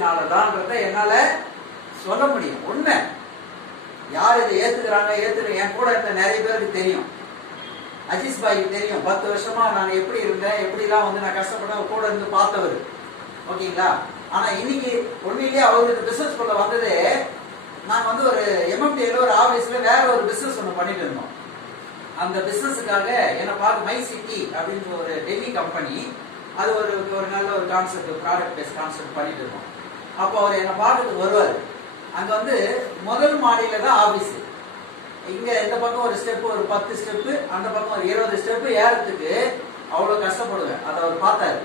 மெடிசினாலதான்றத என்னால சொல்ல முடியும். உண்மை. யார் இதை ஏத்துக்கிறாங்க என் கூட இருந்த நிறைய பேருக்கு தெரியும். அஜீஸ் பாய்க்கு தெரியும். 10 வருஷமா நான் எப்படி இருந்தேன், எப்படிலாம் வந்து நான் கஷ்டப்பட்டேன் கூட இருந்து பார்த்தவர். ஓகேங்களா? ஆனா இன்னைக்கு உண்மையிலேயே அவருக்கு பிசினஸ் குள்ள வந்ததே, நாங்க வந்து ஒரு எம்எம்டில ஒரு ஆபீஸ்ல வேற ஒரு பிசினஸ் ஒன்று பண்ணிட்டு இருந்தோம். அந்த பிசினஸுக்காக என்ன பார்த்து மை சிட்டி அப்படின்ற ஒரு டெல்லி கம்பெனி, அது ஒரு நல்ல ஒரு கான்செப்ட், ப்ராடக்ட் பேஸ்ட் கான்செப்ட் பண்ணிட்டு இருக்கோம். அப்போ அவர் என்ன பார்க்கறதுக்கு வருவார். அங்க வந்து முதல் மாடியில தான் ஆபீஸ். இங்க இந்த பக்கம் ஒரு ஸ்டெப், ஒரு 10 ஸ்டெப், அந்த பக்கம் ஒரு 20 ஸ்டெப் ஏறத்துக்கு அவ்வளவு கஷ்டப்படுவேன். அதை அவர் பார்த்தாரு.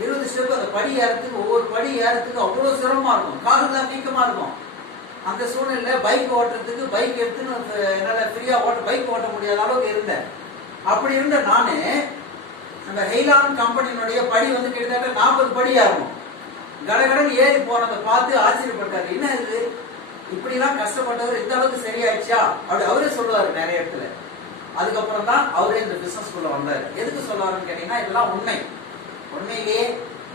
20 ஸ்டெப் அந்த படி ஏறத்துக்கு, ஒவ்வொரு படி ஏறத்துக்கு அவ்வளவு சிரமமா இருக்கும், காலுதான் வீக்கமா இருக்கும். அந்த சூழ்நிலையில பைக் ஓட்டுறதுக்கு பைக் எடுத்துன்னு என்னால ஃப்ரீயா பைக் ஓட்ட முடியாத அளவுக்கு இருந்தேன். அப்படி இருந்த நானு நம்ம ஹெய்லான் கம்பெனியினுடைய படி வந்து கிட்டத்தட்ட 40 படி ஏறணும். கடகடன் ஏறி போனதை பார்த்து ஆச்சரியப்பட்டாரு. என்ன இது, இப்படி எல்லாம் கஷ்டப்பட்டவர் இந்த அளவுக்கு சரியாயிடுச்சா அப்படி அவரே சொல்லுவாரு நிறைய இடத்துல. அதுக்கப்புறம் தான் அவரே இந்த பிசினஸ் குள்ள வந்தாரு. எதுக்கு சொல்லுவாருன்னு கேட்டீங்கன்னா, இதெல்லாம் உண்மை. உண்மையிலேயே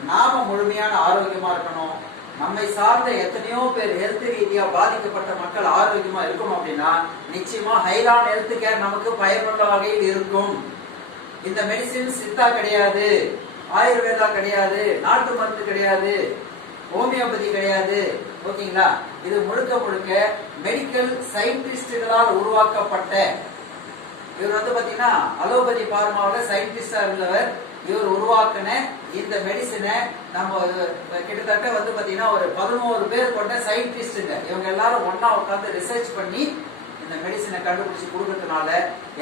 நாம முழுமையான ஆரோக்கியமா இருக்கணும். நம்மை சார்ந்த எத்தனையோ பேர் ஹெல்த் ரீதியா பாதிக்கப்பட்ட மக்கள் ஆரோக்கியமா இருக்கணும் அப்படின்னா நிச்சயமா ஹைலான் ஹெல்த் கேர் நமக்கு பயனுள்ள வகையில் இருக்கும். இந்த மெடிசின் சித்தா கிடையாது, ஆயுர்வேதா கிடையாது, நாட்டு மருந்து கிடையாது, ஹோமியோபதி கிடையாது. ஓகேங்களா? இது முழுக்க முழுக்க மெடிக்கல் சயின்டிஸ்டுகளால் உருவாக்கப்பட்ட, இவர் வந்து பாத்தீங்கன்னா அலோபதி பார்மாவில் சயின்டிஸ்டா இருந்தவர். இவர் உருவாக்கின இந்த மெடிசினை நம்ம கிட்டத்தட்ட வந்து பாத்தீங்கன்னா ஒரு 11 பேர் கொண்ட சயின்டிஸ்டுங்க. இவங்க எல்லாரும் ஒன்னா உட்காந்து ரிசர்ச் பண்ணி இந்த மெடிசினை கண்டுபிடிச்சு கொடுக்கறதுனால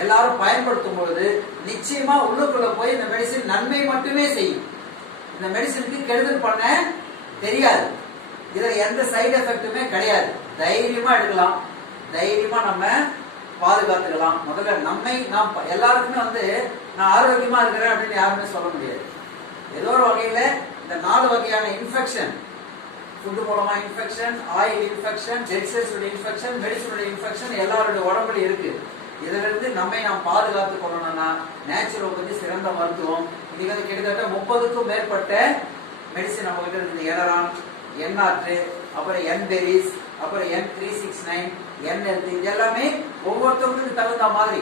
எல்லாரும் பயன்படுத்தும் பொழுது நிச்சயமா உள்ளுக்குள்ள போய் இந்த மெடிசின் நன்மை மட்டுமே செய்யும். இந்த மெடிசினுக்கு கெடுதல் பண்ண தெரியாது. இதுல எந்த சைடு எஃபெக்டுமே கிடையாது. தைரியமா எடுக்கலாம், தைரியமா நம்ம பாதுகாத்துக்கலாம். முதல்ல நம்மை நாம் எல்லாருக்குமே வந்து நான் ஆரோக்கியமா இருக்கிறேன் அப்படின்னு யாருமே சொல்ல முடியாது. ஏதோ ஒரு வகையில இந்த 4 வகையான இன்ஃபெக்ஷன், ஃபுட் மூலமா infection, oil infection, dead cells infection, மெடிசனோட இன்ஃபெக்ஷன் எல்லாருடைய உடம்புல இருக்கு. இதுல இருந்து நம்மை நாம் பாதுகாத்து கொள்ளணும்னா நேச்சுரோபதி சிறந்த மருத்துவம். இன்னைக்கு வந்து கிட்டத்தட்ட 30க்கும் மேற்பட்ட மெடிசின் நம்ம கிட்ட இருக்குது. எலரான், என்ஆர்ட், அப்புறம் என்பெரிஸ், அப்புறம் N369, NL, இது எல்லாமே ஒவ்வொருத்தவங்களுக்கு தகுந்த மாதிரி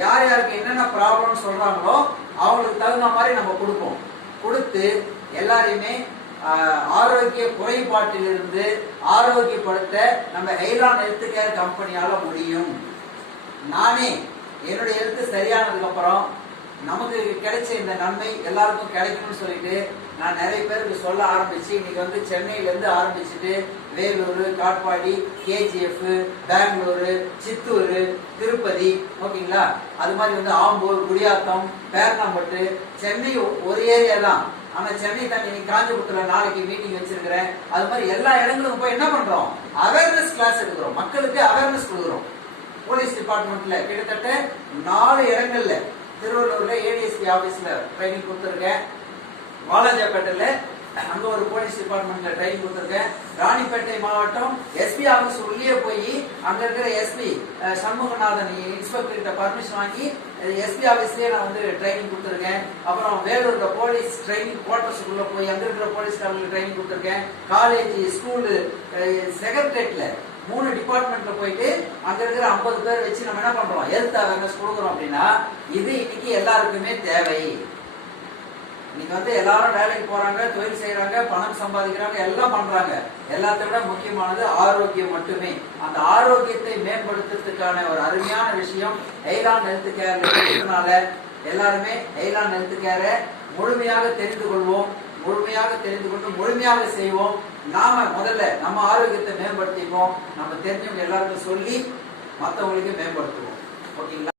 யார் யாருக்கு என்னென்ன ப்ராப்ளம் சொல்றாங்களோ அவங்களுக்கு தகுந்த மாதிரி நம்ம கொடுப்போம். கொடுத்து எல்லாரையுமே ஆரோக்கிய குறைபாட்டிலிருந்து ஆரோக்கியப்படுத்த நம்ம ஹெய்லான் ஹெல்த் கேர் கம்பெனியால முடியும். நானே என்னுடைய ஹெல்த் சரியானதுக்கு அப்புறம் நமக்கு கிடைச்ச இந்த நன்மை எல்லாருக்கும் கிடைக்கணும்னு சொல்லிட்டு நான் நிறைய பேருக்கு சொல்ல ஆரம்பிச்சு இன்னைக்கு வந்து சென்னையில இருந்து ஆரம்பிச்சுட்டு வேலூர், காட்பாடி, KGF, பெங்களூரு, சித்தூர், திருப்பதி, ஓகேங்களா, அது மாதிரி வந்து ஆம்பூர், குடியாத்தம், பேரணாம்பட்டு, சென்னை ஒரு ஏரியா தான். ஆனா சென்னை தண்ணி காஞ்சிபுரத்துல நாளைக்கு மீட்டிங் வச்சிருக்கிறேன். அது மாதிரி எல்லா இடங்களுக்கும் போய் என்ன பண்றோம், அவேர்னஸ் கிளாஸ் எடுக்கிறோம், மக்களுக்கு அவேர்னஸ் கொடுக்குறோம். போலீஸ் டிபார்ட்மெண்ட்ல கிட்டத்தட்ட 4 இடங்கள்ல, திருவள்ளூர்ல ADSP ஆபீஸ்ல ட்ரைனிங் கொடுத்துருக்கேன், வாலாஜாப்பேட்டையில அங்க ஒரு போலீஸ் டிபார்ட்மெண்ட்ல ட்ரைனிங் கொடுத்துருக்கேன், ராணிப்பேட்டை மாவட்டம் SP ஆபீஸ் உள்ளே போய் அங்க இருக்கிற SP சண்முகநாதன் இன்ஸ்பெக்டர் கிட்ட பர்மிஷன் வாங்கி SP ஆபீஸ்லயே நான் வந்து ட்ரைனிங் கொடுத்துருக்கேன். அப்புறம் வேலூர்ல போலீஸ் ட்ரைனிங் குவார்டர்ஸ்க்குள்ள போய் அங்க இருக்கிற போலீஸ்காரங்களுக்கு ட்ரைனிங் கொடுத்துருக்கேன். காலேஜ், ஸ்கூலு, செக்ரட்டரியேட்ல 3 டிபார்ட்மெண்ட்ல போயிட்டு அங்க இருக்கிற 50 பேர் வச்சு நம்ம என்ன பண்றோம், ஹெல்த் அவேர்னஸ் கொடுக்குறோம். அப்படின்னா இது இன்னைக்கு எல்லாருக்குமே தேவை. இன்னைக்கு வந்து எல்லாரும் வேலைக்கு போறாங்க, தொழில் செய்யறாங்க, பணம் சம்பாதிக்கிறாங்க, எல்லாம் பண்றாங்க. எல்லாத்தை விட முக்கியமானது ஆரோக்கியம் மட்டுமே. அந்த ஆரோக்கியத்தை மேம்படுத்துறதுக்கான ஒரு அருமையான விஷயம் ஹெய்லான் ஹெல்த் கேர் இருக்கிறதுனால எல்லாருமே ஹெய்லான் ஹெல்த் கேரை முழுமையாக தெரிந்து கொள்வோம், முழுமையாக தெரிந்து கொண்டு முழுமையாக செய்வோம். நாம முதல்ல நம்ம ஆரோக்கியத்தை மேம்படுத்திப்போம். நம்ம தெரிஞ்சவங்க எல்லாருக்கும் சொல்லி மற்றவங்களுக்கு மேம்படுத்துவோம். ஓகேங்களா?